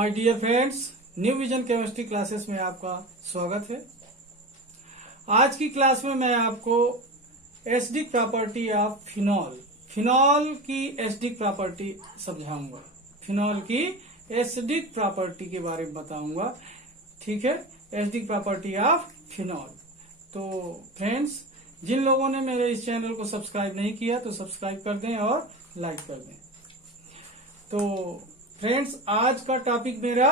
My dear friends, New Vision chemistry classes में आपका स्वागत है। आज की क्लास में मैं आपको एसिडिक प्रॉपर्टी ऑफ फिनॉल की एसिडिक प्रॉपर्टी समझाऊंगा। फिनॉल की एसिडिक प्रॉपर्टी के बारे में बताऊंगा। ठीक है, एसिडिक प्रॉपर्टी ऑफ फिनॉल। तो फ्रेंड्स, जिन लोगों ने मेरे इस चैनल को सब्सक्राइब नहीं किया तो सब्सक्राइब कर दें और लाइक कर दें। तो फ्रेंड्स, आज का टॉपिक मेरा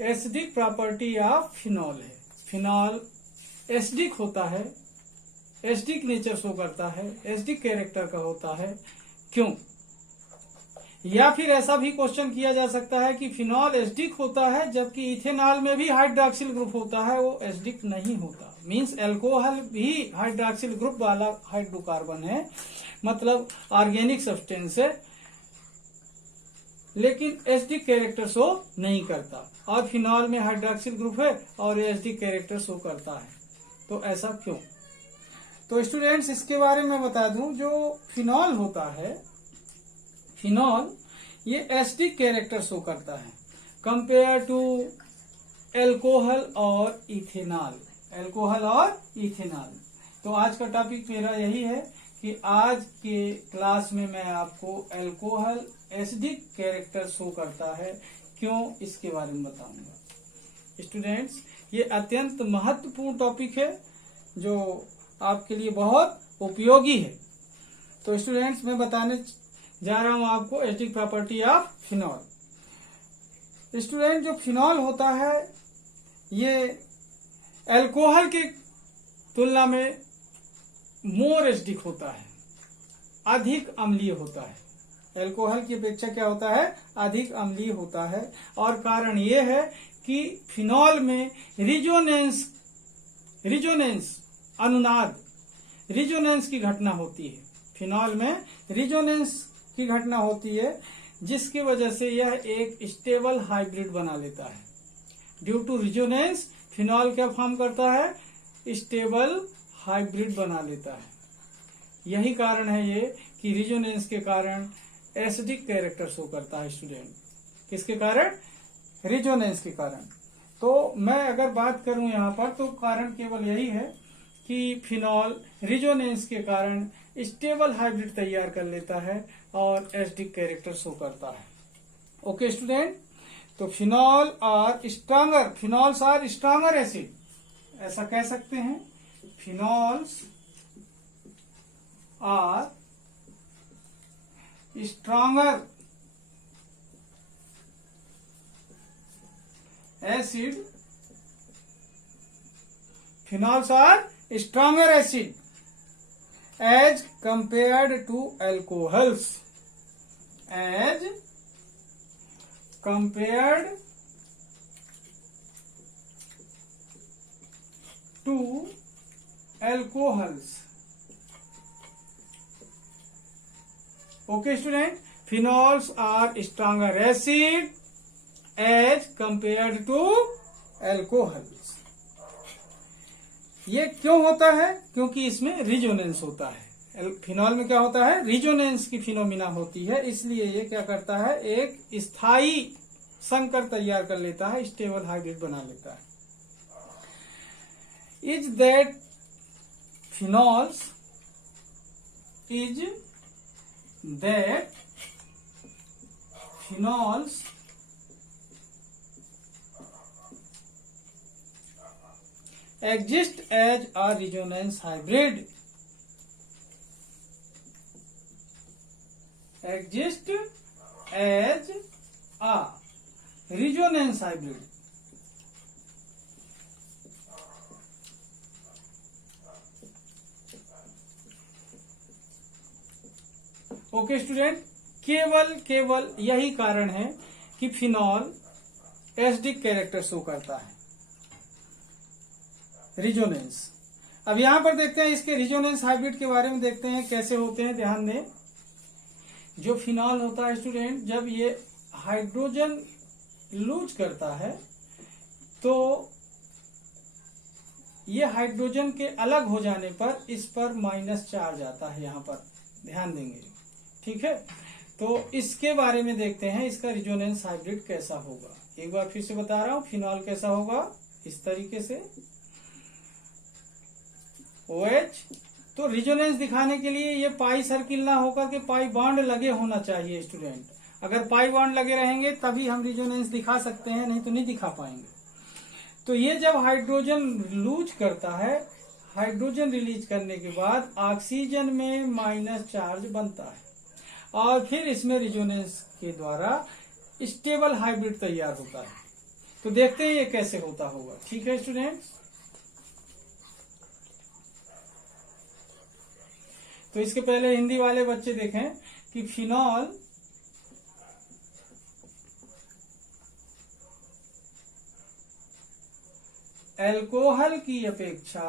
एसिडिक प्रॉपर्टी ऑफ फिनॉल है। फिनॉल एसिडिक होता है, एसिडिक नेचर शो करता है, एसिडिक कैरेक्टर का होता है, क्यों? या फिर ऐसा भी क्वेश्चन किया जा सकता है कि फिनॉल एसिडिक होता है जबकि इथेनॉल में भी हाइड्रॉक्सिल ग्रुप होता है, वो एसिडिक नहीं होता। मींस अल्कोहल भी हाइड्रॉक्सिल ग्रुप वाला हाइड्रोकार्बन है, मतलब ऑर्गेनिक सब्सटेंस है, लेकिन एसिडिक कैरेक्टर शो नहीं करता। और फिनॉल में हाइड्रॉक्सिल ग्रुप है और एसिडिक कैरेक्टर शो करता है। तो ऐसा क्यों? तो स्टूडेंट्स, इसके बारे में बता दूं, जो फिनॉल होता है, फिनॉल ये एसिडिक कैरेक्टर शो करता है कंपेयर टू एल्कोहल और इथेनॉल। एल्कोहल और इथेनॉल। तो आज का टॉपिक मेरा यही है कि आज के क्लास में मैं आपको एल्कोहल एसिडिक कैरेक्टर शो करता है, क्यों, इसके बारे में बताऊंगा। स्टूडेंट्स, ये अत्यंत महत्वपूर्ण टॉपिक है जो आपके लिए बहुत उपयोगी है। तो स्टूडेंट्स, मैं बताने जा रहा हूं आपको acidic property of phenol. Student, जो फिनॉल होता है ये अल्कोहल की तुलना में मोर एसिडिक होता है, अधिक अम्लीय होता है। अल्कोहल की अपेक्षा क्या होता है? अधिक अम्लीय होता है। और कारण ये है कि फिनॉल में रिजोनेंस अनुनाद रिजोनेंस की घटना होती है। फिनॉल में रिजोनेंस की घटना होती है, जिसकी वजह से यह एक स्टेबल हाइब्रिड बना लेता है। ड्यू टू रिजोनेंस फिनॉल क्या फॉर्म करता है? स्टेबल हाइब्रिड बना लेता है। यही कारण है ये कि रिजोनेंस के कारण एसिडिक कैरेक्टर शो करता है। स्टूडेंट, किसके कारण? रिजोनेंस के कारण। तो मैं अगर बात करूं यहाँ पर, तो कारण केवल यही है कि फिनॉल रिजोनेंस के कारण स्टेबल हाइब्रिड तैयार कर लेता है और एसिडिक कैरेक्टर शो करता है। ओके स्टूडेंट, तो फिनॉल्स आर स्ट्रांगर एसिड, ऐसा कह सकते हैं। Phenols are stronger acid, phenols are stronger acid as compared to alcohols, as compared to alcohols. Okay student, phenols are stronger acid as compared to alcohols. ये क्यों होता है? क्योंकि इसमें रिजोनेंस होता है। फिनॉल में क्या होता है? रिजोनेंस की फिनोमिना होती है, इसलिए ये क्या करता है? एक स्थायी संकर तैयार कर लेता है, स्टेबल हाइब्रिड बना लेता है। Is that phenols exist as a resonance hybrid, exist as a resonance hybrid। Okay student, केवल यही कारण है कि फिनॉल एसिडिक कैरेक्टर शो करता है, रिजोनेंस। अब यहां पर देखते हैं इसके रिजोनेंस हाइब्रिड के बारे में, देखते हैं कैसे होते हैं। ध्यान दें, जो फिनॉल होता है स्टूडेंट, जब ये हाइड्रोजन लूज करता है तो ये हाइड्रोजन के अलग हो जाने पर इस पर माइनस चार्ज आता है, यहां पर ध्यान देंगे। ठीक है, तो इसके बारे में देखते हैं इसका रिजोनेंस हाइब्रिड कैसा होगा। एक बार फिर से बता रहा हूं, फिनॉल कैसा होगा, इस तरीके से OH। तो रिजोनेंस दिखाने के लिए ये पाई सर्किल ना होकर के पाई बॉन्ड लगे होना चाहिए स्टूडेंट। अगर पाई बॉन्ड लगे रहेंगे तभी हम रिजोनेंस दिखा सकते हैं, नहीं तो नहीं दिखा पाएंगे। तो ये जब हाइड्रोजन लूज करता है, हाइड्रोजन रिलीज करने के बाद ऑक्सीजन में माइनस चार्ज बनता है और फिर इसमें रिजोनेंस के द्वारा स्टेबल हाइब्रिड तैयार होता है। तो देखते हैं ये कैसे होता होगा। ठीक है स्टूडेंट्स, तो इसके पहले हिंदी वाले बच्चे देखें कि फिनॉल अल्कोहल की अपेक्षा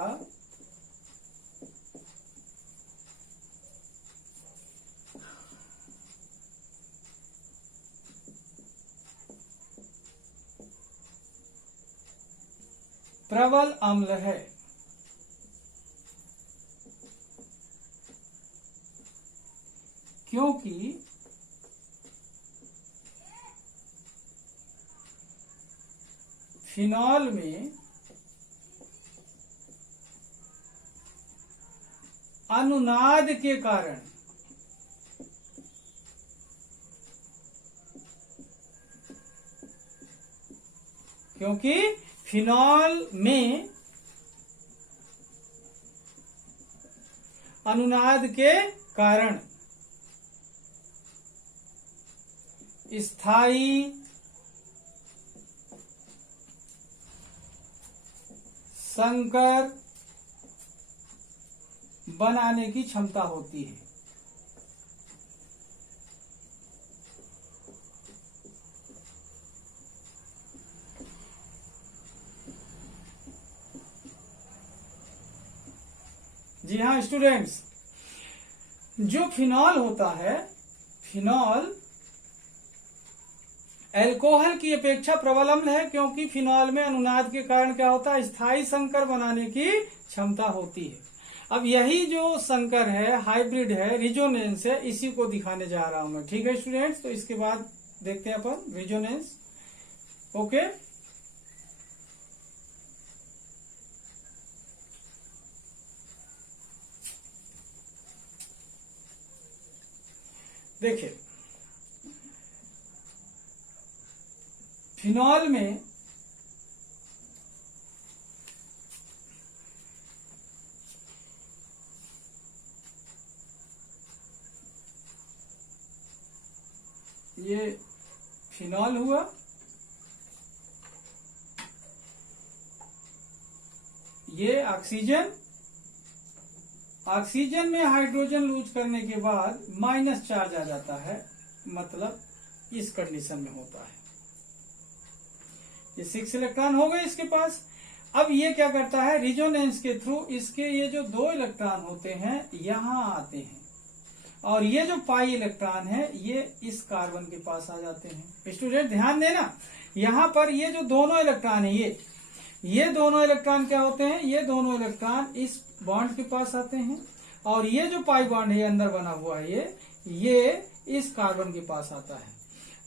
प्रबल अम्ल है। क्योंकि फिनॉल में अनुनाद के कारण क्योंकि फिनॉल में अनुनाद के कारण स्थायी संकर बनाने की क्षमता होती है। जी हाँ स्टूडेंट्स, जो फिनॉल होता है, फिनॉल अल्कोहल की अपेक्षा प्रबल अम्ल है क्योंकि फिनॉल में अनुनाद के कारण क्या होता है, स्थायी संकर बनाने की क्षमता होती है। अब यही जो संकर है, हाइब्रिड है, रिजोनेंस है, इसी को दिखाने जा रहा हूं मैं। ठीक है स्टूडेंट्स, तो इसके बाद देखते हैं अपन रिजोनेंस। ओके, देखिए फिनॉल में ये फिनॉल हुआ, ये ऑक्सीजन, ऑक्सीजन में हाइड्रोजन लूज करने के बाद माइनस चार्ज आ जाता है, मतलब इस कंडीशन में होता है। ये 6 इलेक्ट्रॉन हो गए इसके पास। अब ये क्या करता है, रिजोनेंस के थ्रू इसके ये जो 2 इलेक्ट्रॉन होते हैं यहां आते हैं और ये जो पाई इलेक्ट्रॉन है ये इस कार्बन के पास आ जाते हैं। स्टूडेंट ध्यान देना, यहां पर ये जो दोनों इलेक्ट्रॉन है, ये दोनों इलेक्ट्रॉन क्या होते हैं, ये दोनों इलेक्ट्रॉन इस बॉन्ड के पास आते हैं और ये जो पाई बॉन्ड है अंदर बना हुआ है ये इस कार्बन के पास आता है।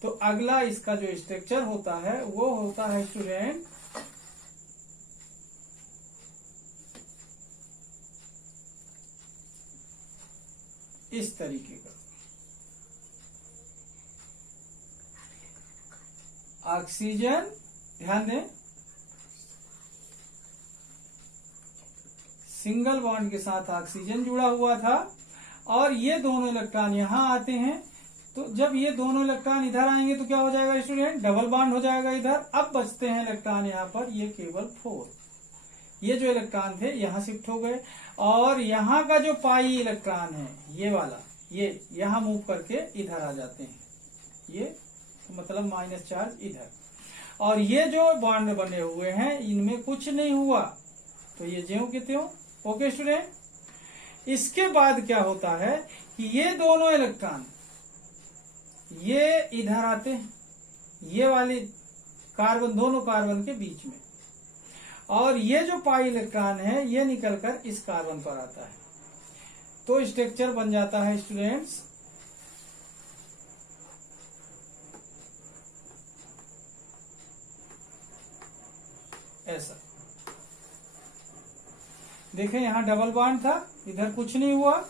तो अगला इसका जो स्ट्रक्चर होता है वो होता है स्टूडेंट इस तरीके का। ऑक्सीजन, ध्यान दें, सिंगल बॉन्ड के साथ ऑक्सीजन जुड़ा हुआ था और ये दोनों इलेक्ट्रॉन यहां आते हैं। तो जब ये दोनों इलेक्ट्रॉन इधर आएंगे तो क्या हो जाएगा स्टूडेंट, डबल बॉन्ड हो जाएगा इधर। अब बचते हैं इलेक्ट्रॉन यहाँ पर, ये केवल 4। ये जो इलेक्ट्रॉन थे यहां शिफ्ट हो गए और यहाँ का जो पाई इलेक्ट्रॉन है ये वाला, ये यहां मूव करके इधर आ जाते हैं। ये तो मतलब माइनस चार्ज इधर, और ये जो बॉन्ड बने हुए हैं इनमें कुछ नहीं हुआ तो ये ज्यों के त्यों। ओके स्टूडेंट, इसके बाद क्या होता है कि ये दोनों इलेक्ट्रॉन ये इधर आते हैं, ये वाली कार्बन, दोनों कार्बन के बीच में, और ये जो पाई इलेक्ट्रॉन है ये निकलकर इस कार्बन पर आता है। तो स्ट्रक्चर बन जाता है स्टूडेंट्स ऐसा। देखें यहां डबल बॉन्ड था, इधर कुछ नहीं हुआ,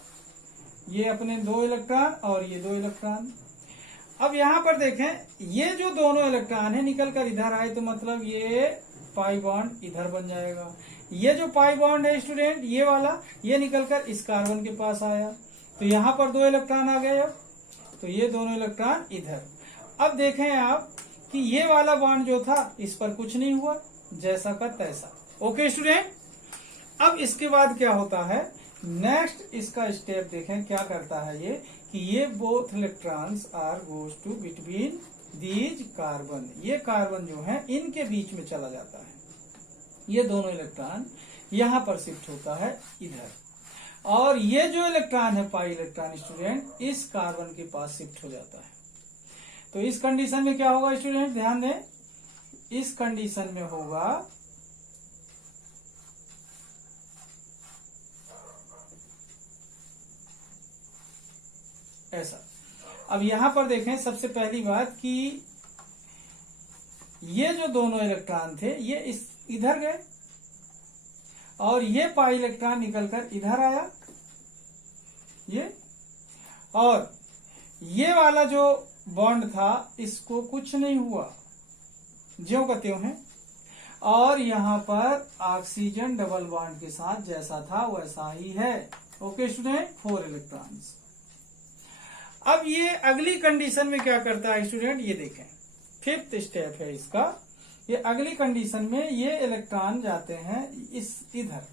ये अपने 2 इलेक्ट्रॉन और ये 2 इलेक्ट्रॉन। अब यहां पर देखें ये जो दोनों इलेक्ट्रॉन है निकल कर इधर आए तो मतलब ये पाई बॉन्ड इधर बन जाएगा। ये जो पाई बॉन्ड है स्टूडेंट ये वाला, ये निकलकर इस कार्बन के पास आया तो यहां पर 2 इलेक्ट्रॉन आ गए। अब तो ये दोनों इलेक्ट्रॉन इधर। अब देखें आप कि ये वाला बॉन्ड जो था इस पर कुछ नहीं हुआ, जैसा का तैसा। ओके स्टूडेंट, अब इसके बाद क्या होता है, नेक्स्ट इसका स्टेप देखें क्या करता है ये कि ये both electrons are goes to between these carbon. ये कार्बन जो है इनके बीच में चला जाता है। ये दोनों इलेक्ट्रॉन यहां पर शिफ्ट होता है इधर, और ये जो इलेक्ट्रॉन है पाई इलेक्ट्रॉन स्टूडेंट इस कार्बन के पास शिफ्ट हो जाता है। तो इस कंडीशन में क्या होगा स्टूडेंट, ध्यान दें, इस कंडीशन में होगा ऐसा। अब यहां पर देखें सबसे पहली बात कि ये जो दोनों इलेक्ट्रॉन थे ये इस इधर गए और ये पाई इलेक्ट्रॉन निकलकर इधर आया ये, और ये वाला जो बॉन्ड था इसको कुछ नहीं हुआ, ज्यों का त्यों है। और यहां पर ऑक्सीजन डबल बॉन्ड के साथ जैसा था वैसा ही है। Okay student, 4 electrons. अब ये अगली कंडीशन में क्या करता है स्टूडेंट, ये देखें 5th स्टेप है इसका। ये अगली कंडीशन में ये इलेक्ट्रॉन जाते हैं इस इधर,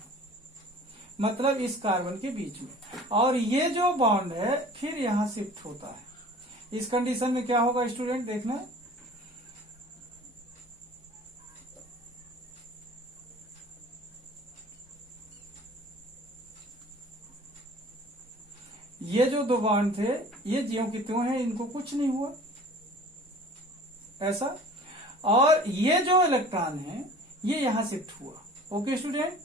मतलब इस कार्बन के बीच में, और ये जो बॉन्ड है फिर यहां शिफ्ट होता है। इस कंडीशन में क्या होगा स्टूडेंट, देखना, ये जो 2 बॉन्ड थे ये ज्यों की त्यों है, इनको कुछ नहीं हुआ ऐसा, और ये जो इलेक्ट्रॉन है ये यहां शिफ्ट हुआ। ओके स्टूडेंट,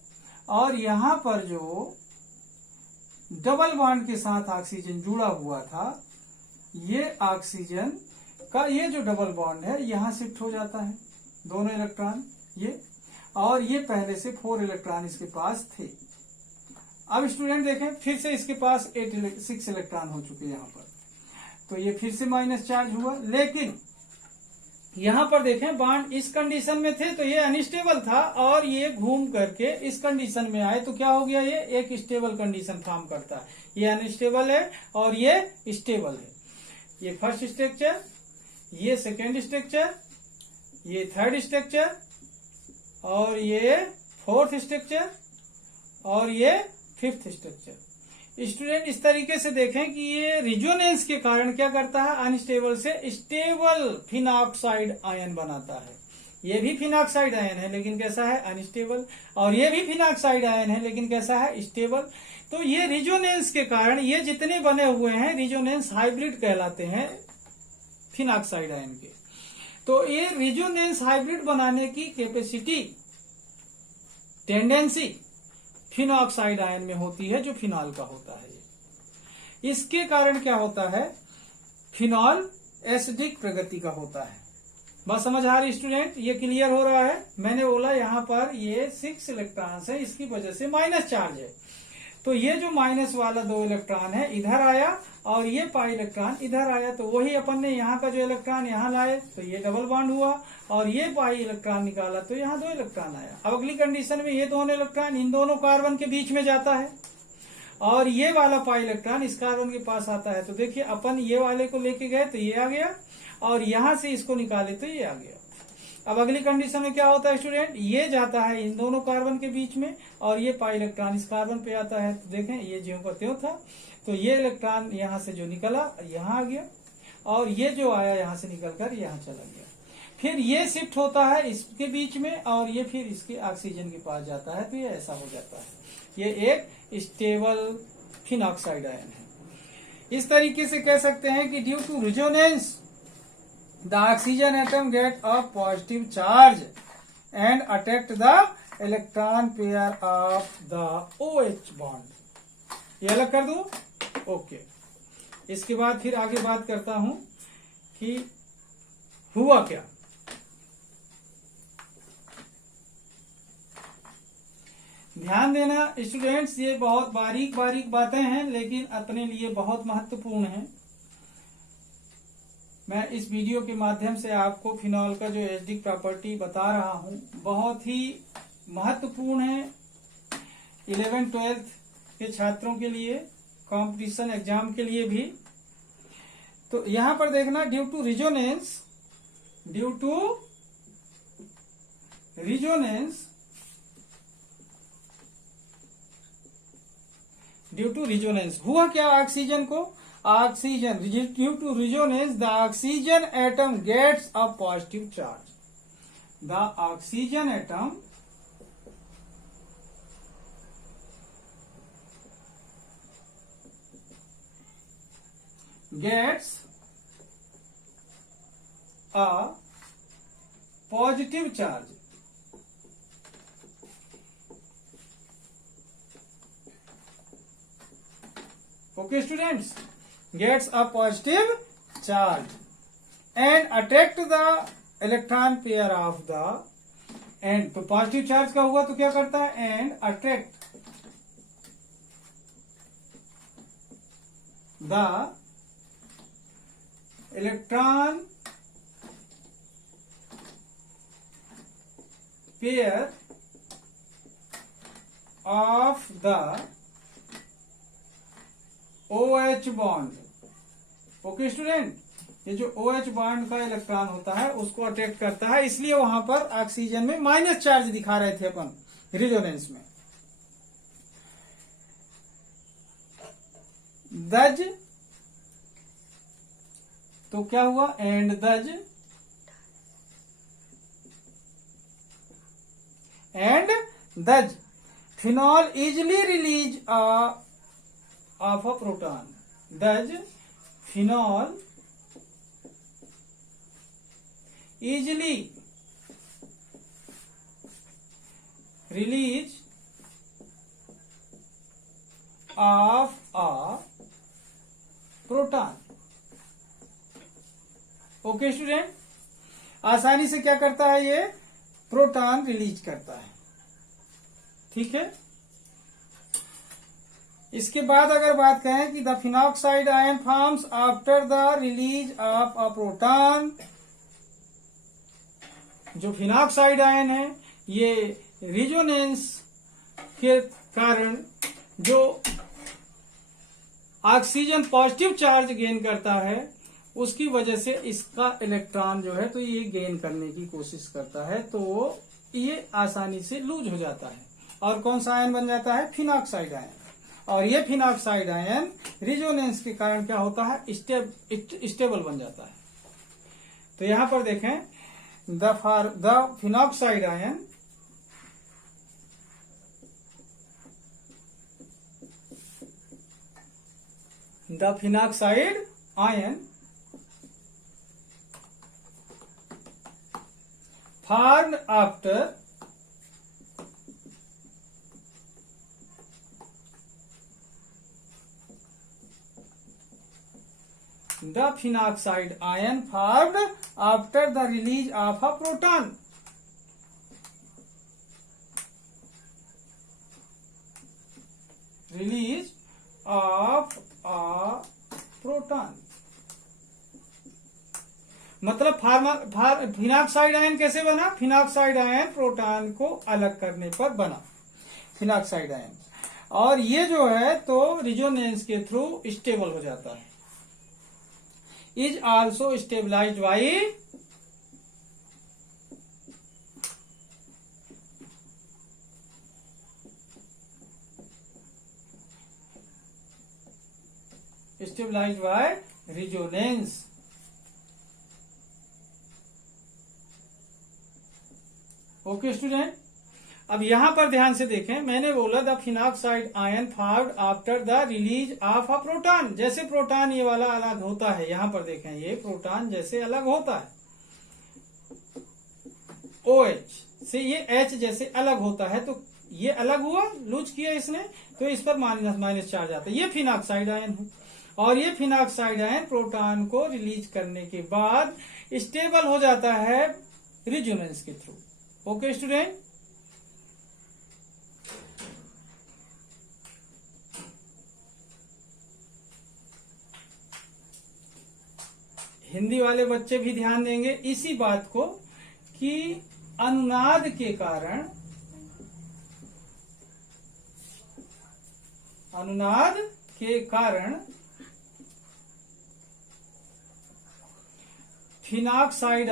और यहां पर जो डबल बॉन्ड के साथ ऑक्सीजन जुड़ा हुआ था ये ऑक्सीजन का ये जो डबल बॉन्ड है यहां शिफ्ट हो जाता है, दोनों इलेक्ट्रॉन ये, और ये पहले से 4 इलेक्ट्रॉन इसके पास थे। अब स्टूडेंट देखें फिर से इसके पास 6 इलेक्ट्रॉन हो चुके यहां पर, तो ये फिर से माइनस चार्ज हुआ। लेकिन यहां पर देखें बॉन्ड इस कंडीशन में थे तो ये अनस्टेबल था, और ये घूम करके इस कंडीशन में आए तो क्या हो गया, ये एक स्टेबल कंडीशन फॉर्म करता है। ये अनस्टेबल है और ये स्टेबल है। ये फर्स्ट स्ट्रक्चर, ये सेकेंड स्ट्रक्चर, ये थर्ड स्ट्रक्चर, और ये 4th स्ट्रक्चर, और ये 5th स्ट्रक्चर। स्टूडेंट इस तरीके से देखें कि ये रिजोनेंस के कारण क्या करता है, अनस्टेबल से स्टेबल फिनॉक्साइड आयन बनाता है। ये भी फिनॉक्साइड आयन है लेकिन कैसा है, अनस्टेबल, और ये भी फिनॉक्साइड आयन है लेकिन कैसा है, स्टेबल। तो ये रिजोनेंस के कारण ये जितने बने हुए हैं रिजोनेंस हाइब्रिड कहलाते हैं फिनॉक्साइड आयन के। तो ये रिजोनेंस हाइब्रिड बनाने की कैपेसिटी, टेंडेंसी फिनॉक्साइड आयन में होती है जो फिनॉल का होता है। इसके कारण क्या होता है, फिनॉल एसिडिक प्रकृति का होता है। बस समझ आ रही स्टूडेंट, ये क्लियर हो रहा है। मैंने बोला यहाँ पर ये 6 इलेक्ट्रॉन्स है, इसकी वजह से माइनस चार्ज है। तो ये जो माइनस वाला 2 इलेक्ट्रॉन है इधर आया और ये पाई इलेक्ट्रॉन इधर आया, तो वही अपन ने यहाँ का जो इलेक्ट्रॉन यहाँ लाए तो ये डबल बॉन्ड हुआ, और ये पाई इलेक्ट्रॉन निकाला तो यहाँ 2 इलेक्ट्रॉन आया। अब अगली कंडीशन में ये दोनों इलेक्ट्रॉन इन दोनों कार्बन के बीच में जाता है, और ये वाला पाई इलेक्ट्रॉन इस कार्बन के पास आता है। तो देखिए अपन ये वाले को लेके गए तो ये आ गया, और यहां से इसको निकाले तो ये आ गया। अब अगली कंडीशन में क्या होता है स्टूडेंट, ये जाता है इन दोनों कार्बन के बीच में, और ये पाई इलेक्ट्रॉन इस कार्बन पे आता है। तो देखें ये ज्यों का त्यों था, तो ये इलेक्ट्रॉन यहां से जो निकला यहां आ गया, और ये जो आया यहां से निकलकर यहां चला गया। फिर ये शिफ्ट होता है इसके बीच में, और ये फिर इसके ऑक्सीजन के पास जाता है, तो ये ऐसा हो जाता है। ये एक स्टेबल फिनॉक्साइड आयन है। इस तरीके से कह सकते हैं कि due to resonance the oxygen atom get a positive charge and attract the electron pair of the OH bond। ये अलग कर दूं, ओके। इसके बाद फिर आगे बात करता हूं कि हुआ क्या। ध्यान देना स्टूडेंट्स, ये बहुत बारीक बारीक बातें हैं लेकिन अपने लिए बहुत महत्वपूर्ण है। मैं इस वीडियो के माध्यम से आपको फिनॉल का जो एसिडिक प्रॉपर्टी बता रहा हूं बहुत ही महत्वपूर्ण है 11th-12th के छात्रों के लिए, कंपटीशन एग्जाम के लिए भी। तो यहां पर देखना, ड्यू टू रिजोनेंस हुआ क्या ऑक्सीजन को? Oxygen due to resonance the oxygen atom gets a positive charge. The oxygen atom gets a positive charge। Okay students, gets a positive charge and attract the electron pair of the and तो positive charge का हुआ तो क्या करता है? And attract the electron pair of the OH bond। Okay student, ये जो OH bond का इलेक्ट्रॉन होता है उसको अट्रैक्ट करता है, इसलिए वहां पर ऑक्सीजन में माइनस चार्ज दिखा रहे थे अपन रिजोनेंस में। दज तो क्या हुआ? And does phenol easily release of a proton. Does phenol easily release of a proton. Okay student, आसानी से क्या करता है? ये प्रोटॉन रिलीज करता है। ठीक है, इसके बाद अगर बात करें कि the phenoxide ion forms after the release of a proton. जो फिनॉक्साइड आयन है ये रिजोनेंस के कारण जो ऑक्सीजन पॉजिटिव चार्ज गेन करता है उसकी वजह से इसका इलेक्ट्रॉन जो है तो ये गेन करने की कोशिश करता है, तो ये आसानी से लूज हो जाता है और कौन सा आयन बन जाता है? Phenoxide ion. और ये फिनॉक्साइड आयन रिजोनेंस के कारण क्या होता है? स्टेबल बन जाता है। तो यहां पर देखें, the phenoxide ion formed after the phenoxide ion formed after the release of a proton। release of a proton मतलब फिनॉक्साइड आयन कैसे बना? फिनॉक्साइड आयन प्रोटॉन को अलग करने पर बना फिनॉक्साइड आयन, और ये जो है तो रिजोनेंस के थ्रू स्टेबल हो जाता है। Is also stabilized by resonance. Okay student, अब यहां पर ध्यान से देखें, मैंने बोला the phenoxide ion formed after the release of a proton. जैसे प्रोटॉन ये वाला अलग होता है, यहां पर देखें ये प्रोटॉन जैसे अलग होता है OH से, ये H जैसे अलग होता है, तो ये अलग हुआ, लूज किया इसने, तो इस पर माइनस चार्ज आता है। ये फिनॉक्साइड आयन है और ये फिनॉक्साइड आयन प्रोटॉन को रिलीज करने के बाद स्टेबल हो जाता है रिजोनेंस के थ्रू। ओके स्टूडेंट, हिंदी वाले बच्चे भी ध्यान देंगे इसी बात को कि अनुनाद के कारण फिनॉक्साइड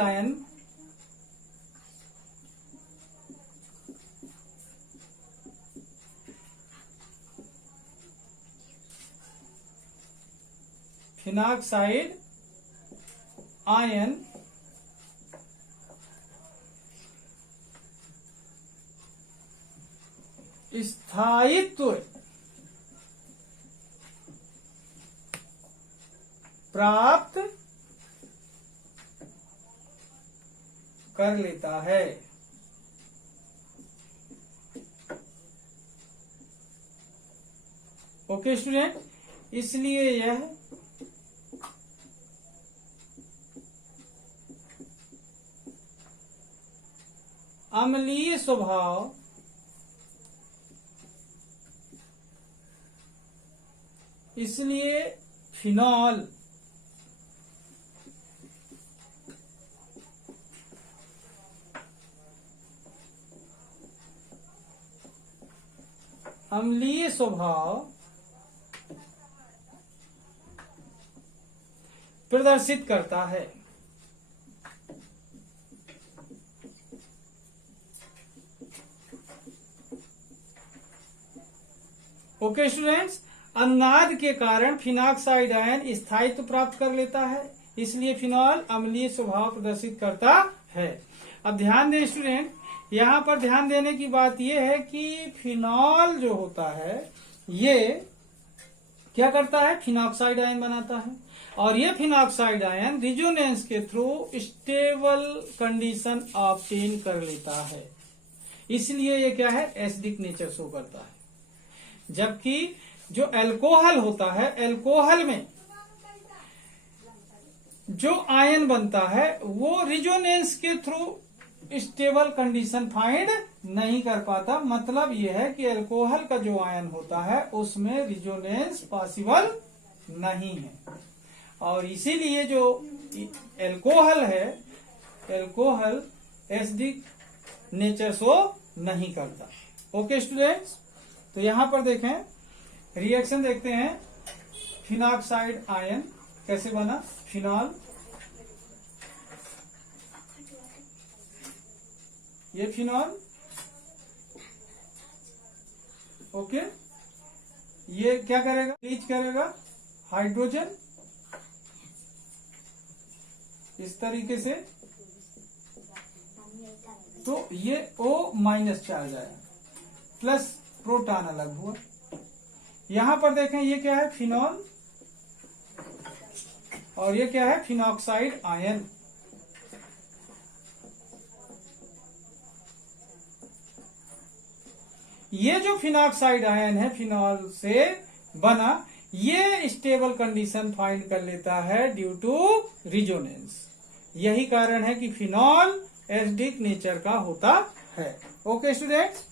आयन स्थायित्व प्राप्त कर लेता है। ओके स्टूडेंट, इसलिए यह अम्लीय स्वभाव इसलिए फिनॉल अम्लीय स्वभाव प्रदर्शित करता है। ओके स्टूडेंट्स, अनुनाद के कारण फिनॉक्साइड आयन स्थायित्व प्राप्त कर लेता है, इसलिए फिनॉल अम्लीय स्वभाव प्रदर्शित करता है। अब ध्यान दें स्टूडेंट, यहाँ पर ध्यान देने की बात यह है कि फिनॉल जो होता है ये क्या करता है, फिनॉक्साइड आयन बनाता है, और ये फिनॉक्साइड आयन रिजोनेंस के थ्रू स्टेबल कंडीशन ऑब्टेन कर लेता है, इसलिए ये क्या है, एसिडिक नेचर शो करता है। जबकि जो अल्कोहल होता है, अल्कोहल में जो आयन बनता है वो रिजोनेंस के थ्रू स्टेबल कंडीशन फाइंड नहीं कर पाता। मतलब यह है कि अल्कोहल का जो आयन होता है उसमें रिजोनेंस पॉसिबल नहीं है, और इसीलिए जो अल्कोहल है, अल्कोहल एसिडिक नेचर शो नहीं करता। ओके स्टूडेंट्स, तो यहां पर देखें, रिएक्शन देखते हैं। फिनॉक्साइड आयन कैसे बना, फिनॉल, ये फिनॉल, ओके, ये क्या करेगा, लीच करेगा हाइड्रोजन इस तरीके से, तो ये O- चार्ज आया, प्लस प्रोटॉन अलग हुआ। यहां पर देखें ये क्या है, फिनॉल, और ये क्या है, फिनॉक्साइड आयन। ये जो फिनॉक्साइड आयन है फिनॉल से बना, ये स्टेबल कंडीशन फाइंड कर लेता है ड्यू टू रिजोनेंस। यही कारण है कि फिनॉल एसिडिक नेचर का होता है। Okay students,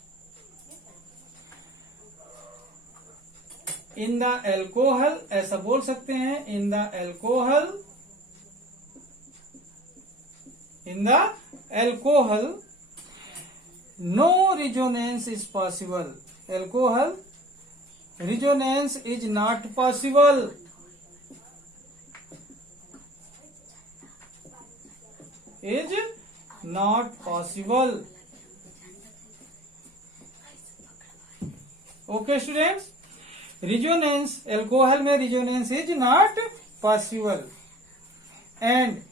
in the alcohol, ऐसा बोल सकते हैं, in the alcohol no resonance is possible, alcohol resonance is not possible. Is not possible. Okay students, resonance, alcohol में resonance is not possible, and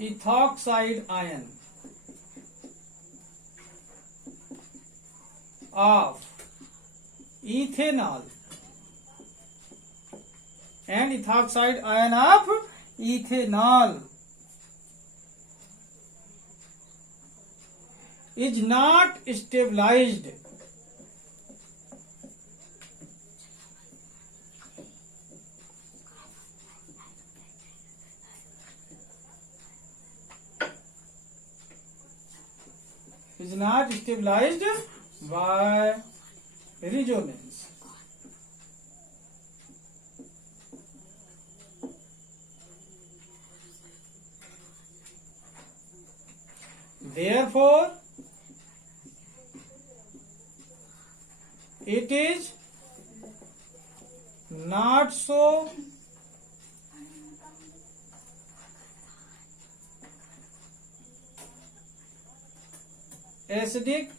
ethoxide ion of ethanol and ethoxide ion of ethanol is not stabilized by resonance. therefore it is not so acidic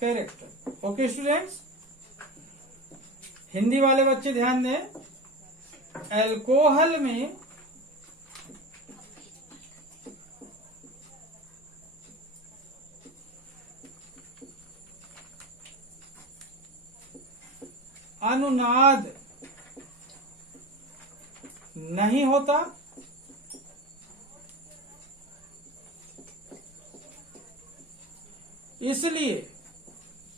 character. Okay students, Hindi वाले बच्चे ध्यान दें, alcohol में अनुनाद नहीं होता, इसलिए यह अम्लीय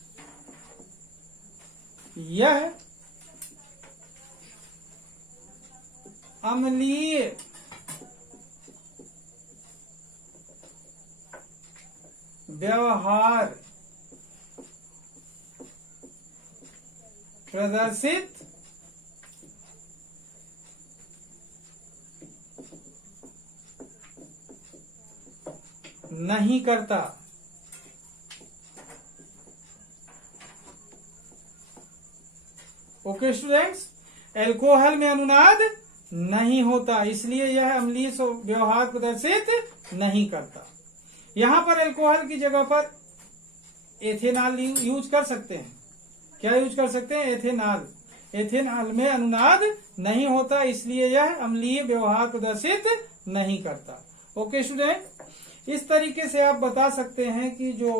व्यवहार प्रदर्शित नहीं करता। ओके स्टूडेंट्स, अल्कोहल में अनुनाद नहीं होता, इसलिए यह अम्लीय व्यवहार प्रदर्शित नहीं करता। यहां पर अल्कोहल की जगह पर एथेनॉल यूज कर सकते हैं। क्या यूज कर सकते हैं? एथेनॉल। एथेनॉल में अनुनाद नहीं होता, इसलिए यह अम्लीय व्यवहार प्रदर्शित नहीं करता। ओके स्टूडेंट, इस तरीके से आप बता सकते हैं कि जो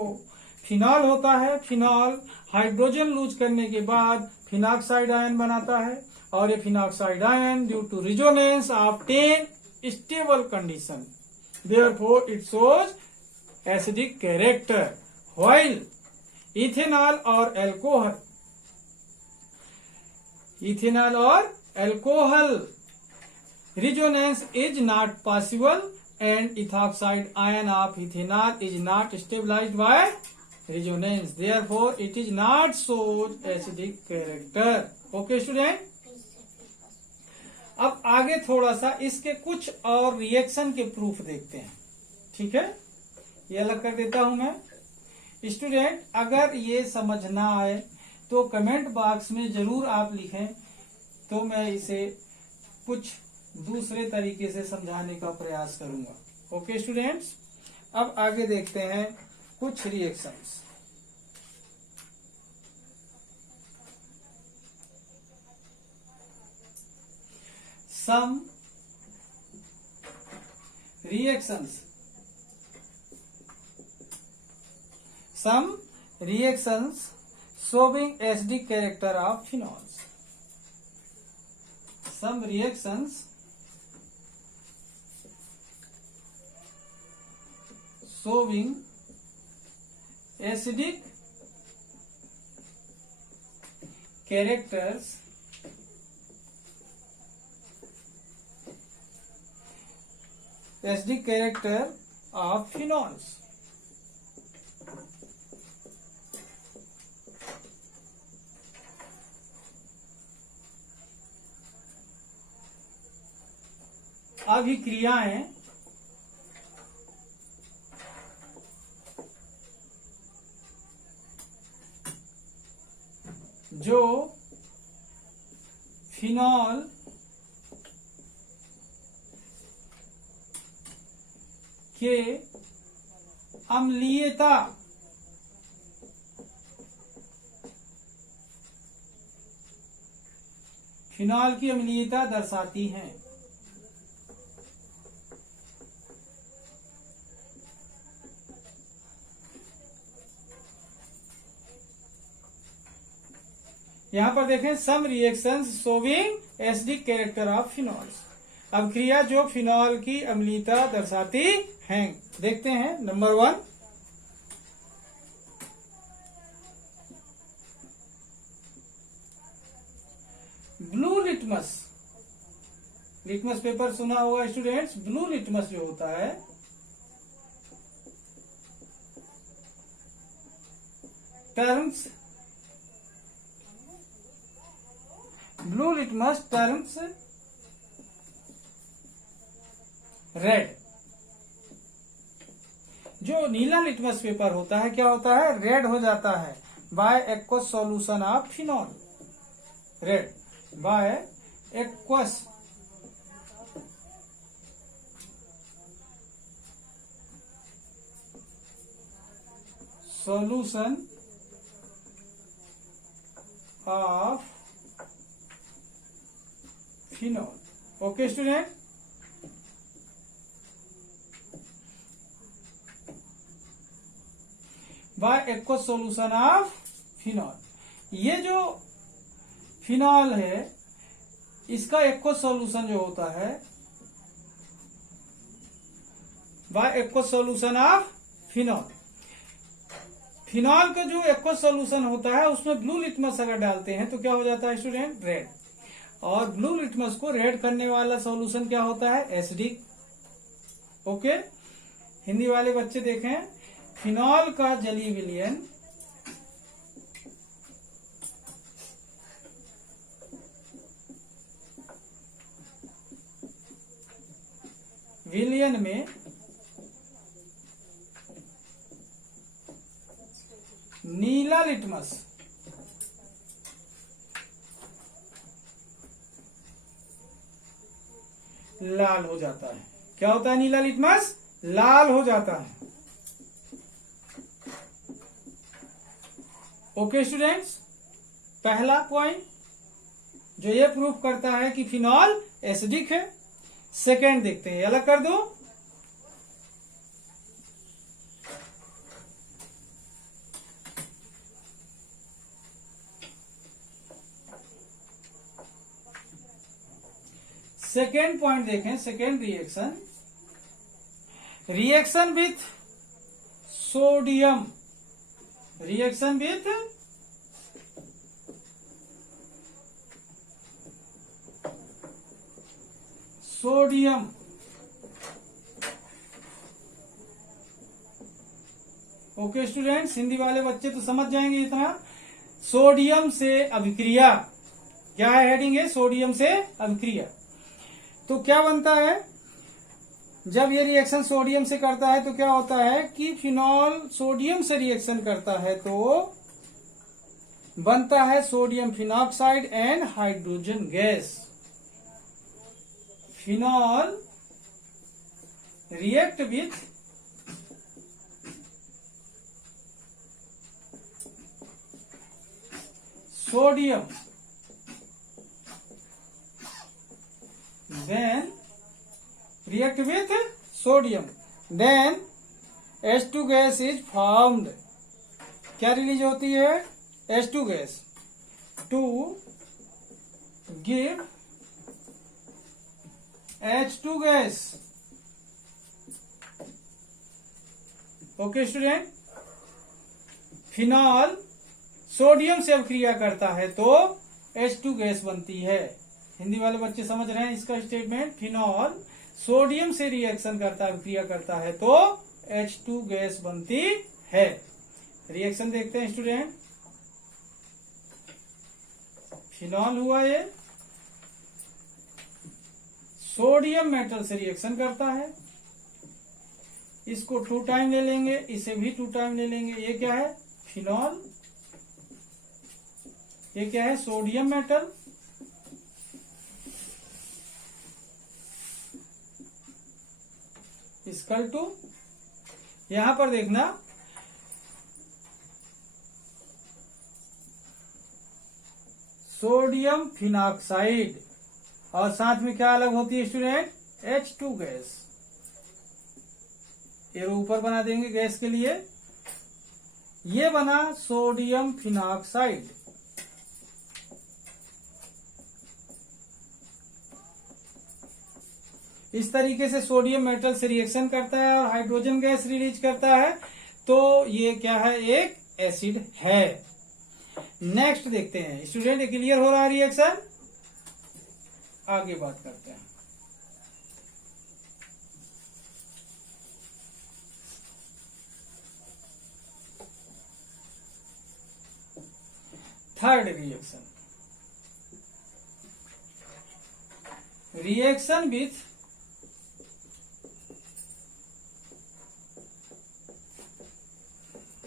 फिनॉल होता है, फिनॉल हाइड्रोजन लूज करने के बाद फिनॉक्साइड आयन बनाता है, और ये phenoxide ion due to resonance obtain stable condition, therefore it shows acidic character. While ethanol और alcohol resonance is not possible and ethoxide ion of ethanol is not stabilized by resonance, therefore it is not shows acidic character। okay student, अब आगे थोड़ा सा इसके कुछ और reaction के proof देखते हैं। ठीक है, ये अलग कर देता हूं मैं। स्टूडेंट, अगर ये समझ ना आए तो कमेंट बॉक्स में जरूर आप लिखें, तो मैं इसे कुछ दूसरे तरीके से समझाने का प्रयास करूंगा। ओके स्टूडेंट्स, अब आगे देखते हैं कुछ reactions. Some reactions showing acidic character of phenols। some reactions showing acidic characters of phenols। अभिक्रियाएं जो फिनॉल के अम्लीयता फिनॉल की अम्लीयता दर्शाती हैं। यहां पर देखें, some reactions showing acidic character of phenols, अब क्रिया जो फिनॉल की अम्लीयता दर्शाती हैं। देखते हैं number 1, blue litmus. Litmus paper सुना होगा स्टूडेंट्स। ब्लू लिटमस जो होता है, ब्लू लिटमस टर्न्स रेड। जो नीला लिटमस पेपर होता है क्या होता है, रेड हो जाता है by aqueous solution of phenol. Red by aqueous solution of phenol. Okay student, by aqueous solution of phenol. ये जो फिनॉल है इसका एक्वस सॉल्यूशन जो होता है by aqueous solution of phenol. Phenol का जो एक्वस सॉल्यूशन होता है उसमें ब्लू लिटमस अगर डालते हैं तो क्या हो जाता है स्टूडेंट, रेड। और ब्लू लिटमस को रेड करने वाला सॉल्यूशन क्या होता है, एसिडिक। ओके, हिंदी वाले बच्चे देखें, फिनॉल का जलीय विलयन में नीला लिटमस लाल हो जाता है। क्या होता है, नीला लिटमस लाल हो जाता है। ओके स्टूडेंट्स, पहला पॉइंट जो ये प्रूफ करता है कि फिनॉल एसिडिक है। सेकेंड देखते हैं, अलग कर दो। सेकेंड पॉइंट देखें, second reaction, reaction with sodium, reaction with sodium. Okay students, Hindi वाले बच्चे तो समझ जाएंगे इतना। सोडियम से अभिक्रिया, क्या है हेडिंग है, सोडियम से अभिक्रिया। तो क्या बनता है, जब ये रिएक्शन सोडियम से करता है तो क्या होता है कि फिनॉल सोडियम से रिएक्शन करता है तो बनता है sodium phenoxide and hydrogen gas. Phenol react with sodium, then react with sodium, then H2 gas is formed। क्या रिलीज होती है, H2 gas, to give H2 gas. Okay student, phenol sodium से अभिक्रिया करता है तो H2 गैस बनती है। हिंदी वाले बच्चे समझ रहे हैं इसका स्टेटमेंट, फिनॉल सोडियम से रिएक्शन करता है, अभिक्रिया करता है तो H2 गैस बनती है। रिएक्शन देखते हैं स्टूडेंट, फिनॉल हुआ ये सोडियम मेटल से रिएक्शन करता है, इसको 2 टाइम ले लेंगे, इसे भी 2 टाइम ले लेंगे। ये क्या है, फिनॉल, ये क्या है, सोडियम मेटल। इक्वल टू, यहां पर देखना सोडियम फिनॉक्साइड, और साथ में क्या अलग होती है स्टूडेंट, H2 गैस। एरो ऊपर बना देंगे गैस के लिए, ये बना सोडियम फिनॉक्साइड। इस तरीके से सोडियम मेटल से रिएक्शन करता है और हाइड्रोजन गैस रिलीज करता है, तो ये क्या है, एक एसिड है। नेक्स्ट देखते हैं स्टूडेंट, ये क्लियर हो रहा है रिएक्शन, आगे बात करते हैं। Third reaction, reaction with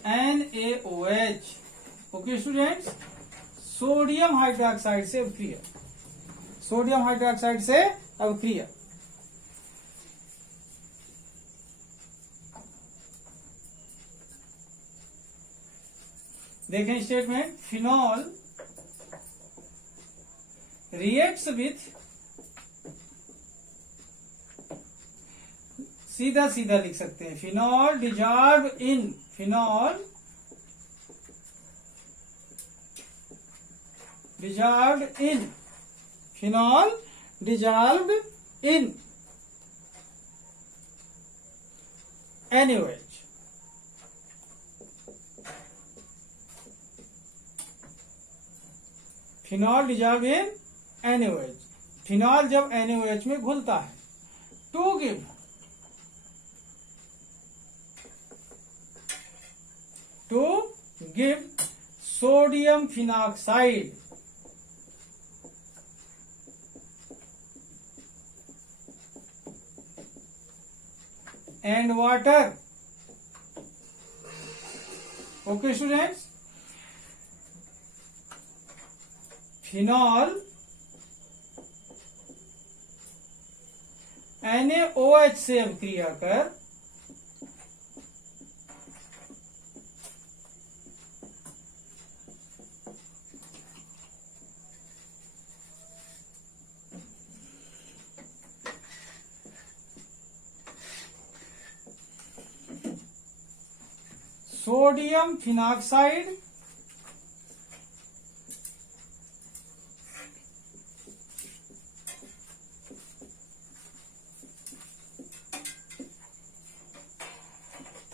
NaOH। Okay students, sodium hydroxide से अभिक्रिया, सोडियम हाइड्रोक्साइड से अभिक्रिया। देखें स्टेटमेंट, फिनॉल रिएक्ट्स विथ, सीधा सीधा लिख सकते हैं, phenol dissolve in, phenol dissolve in, phenol dissolve in NaOH। Phenol dissolve in NaOH, phenol जब NaOH में घुलता है। To give sodium phenoxide and water. Okay students, phenol NaOH से अभिक्रिया कर सोडियम फिनॉक्साइड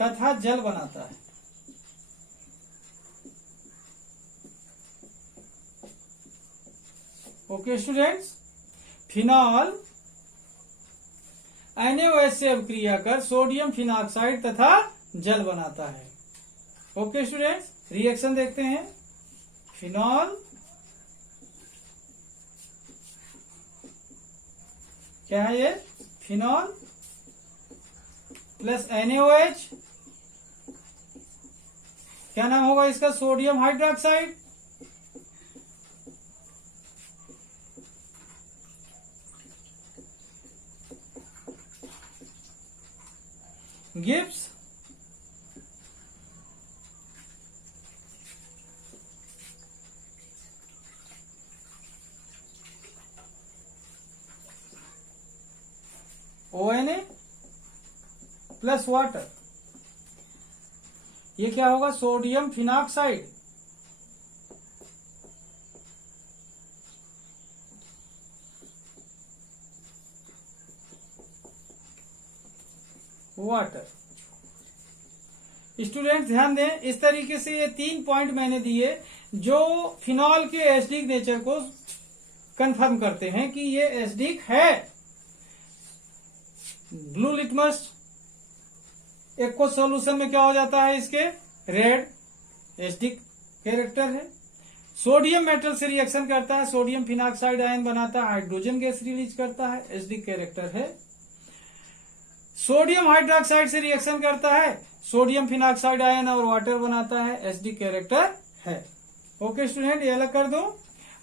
तथा जल बनाता है। ओके स्टूडेंट्स, फिनॉल NaOH से अभिक्रिया कर सोडियम फिनॉक्साइड तथा जल बनाता है। ओके स्टूडेंट्स, रिएक्शन देखते हैं। फिनॉल क्या है, ये फिनॉल प्लस NaOH, क्या नाम होगा इसका, sodium hydroxide. Gives ONA plus water, ये क्या होगा, सोडियम फिनॉक्साइड। वाटर। स्टूडेंट ध्यान दें, इस तरीके से ये 3 पॉइंट मैंने दिए जो फिनॉल के एसिडिक नेचर को कंफर्म करते हैं कि ये एसिडिक है। ब्लू लिटमस एक को सॉल्यूशन में क्या हो जाता है, इसके रेड, एसिडिक कैरेक्टर है। सोडियम मेटल से रिएक्शन करता है, सोडियम फिनॉक्साइड आयन बनाता है, हाइड्रोजन गैस रिलीज करता है, एसिडिक कैरेक्टर है। सोडियम हाइड्रोक्साइड से रिएक्शन करता है, सोडियम फिनॉक्साइड आयन और वाटर बनाता है, एसिडिक कैरेक्टर है। ओके स्टूडेंट, ये अलग कर दो।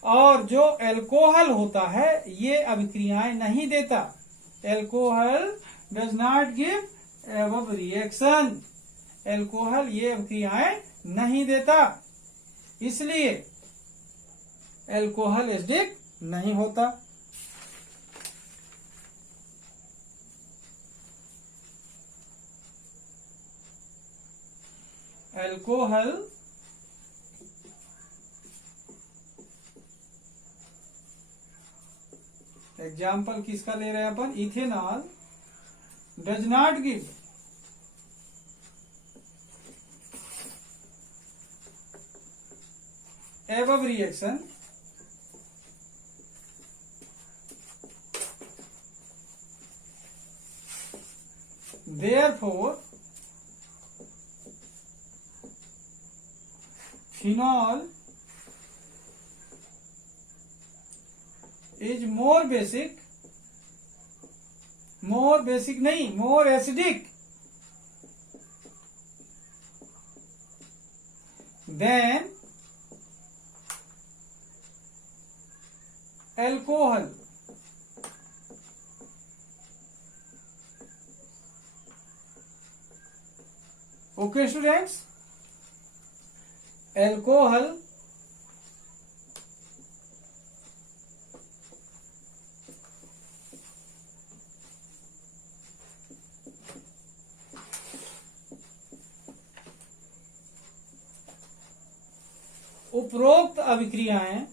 और जो एल्कोहल होता है ये अभिक्रियाएं नहीं देता, alcohol does not give above reaction, alcohol ये अभिक्रियाएं नहीं देता, इसलिए एल्कोहल एसिडिक नहीं होता। एल्कोहल एग्जाम्पल किसका ले रहे हैं अपन, ethanol does not give above reaction, therefore phenol is more basic नहीं, more acidic than alcohol. Okay students, alcohol उपरोक्त अभिक्रियाएं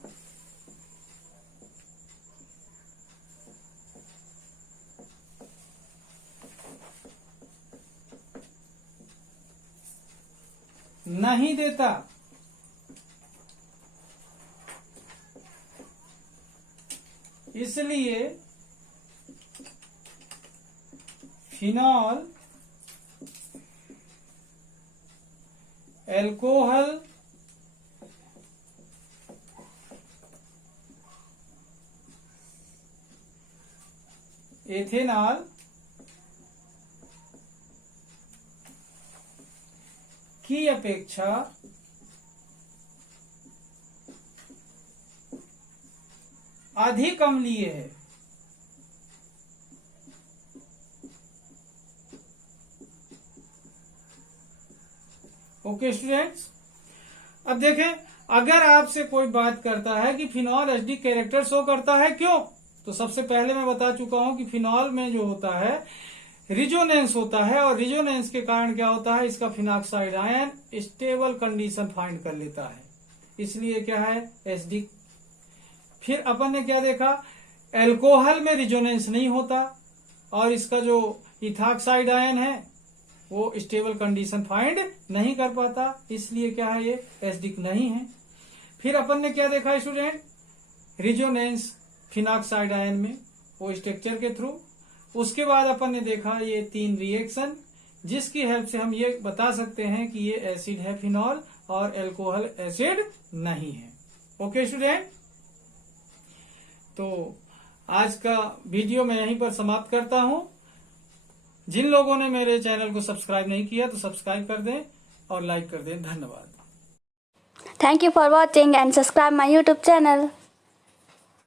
नहीं देता। इसलिए फिनॉल एल्कोहल एथेनॉल की अपेक्षा अधिक अम्लीय है। ओके स्टूडेंट्स, अब देखें, अगर आपसे कोई बात करता है कि फिनॉल एसिडिक कैरेक्टर शो करता है, क्यों? तो सबसे पहले मैं बता चुका हूं कि फिनॉल में जो होता है रिजोनेंस होता है, और रिजोनेंस के कारण क्या होता है, इसका phenoxide ion stable condition find कर लेता है, इसलिए क्या है, एसिडिक। फिर अपन ने क्या देखा, एल्कोहल में रिजोनेंस नहीं होता और इसका जो इथाक्साइड आयन है वो स्टेबल कंडीशन फाइंड नहीं कर पाता, इसलिए क्या है, ये एसिडिक नहीं है। फिर अपन ने क्या देखा स्टूडेंट, रिजोनेंस फिनॉक्साइड आयन में, वो स्ट्रक्चर के थ्रू। उसके बाद अपन ने देखा ये 3 रिएक्शन, जिसकी हेल्प से हम ये बता सकते हैं कि ये एसिड है फिनॉल और एल्कोहल एसिड नहीं है। ओके स्टूडेंट, तो आज का वीडियो मैं यहीं पर समाप्त करता हूं। जिन लोगों ने मेरे चैनल को सब्सक्राइब नहीं किया तो सब्सक्राइब कर दें और लाइक कर दें। धन्यवाद। Thank you for watching and subscribe my YouTube channel.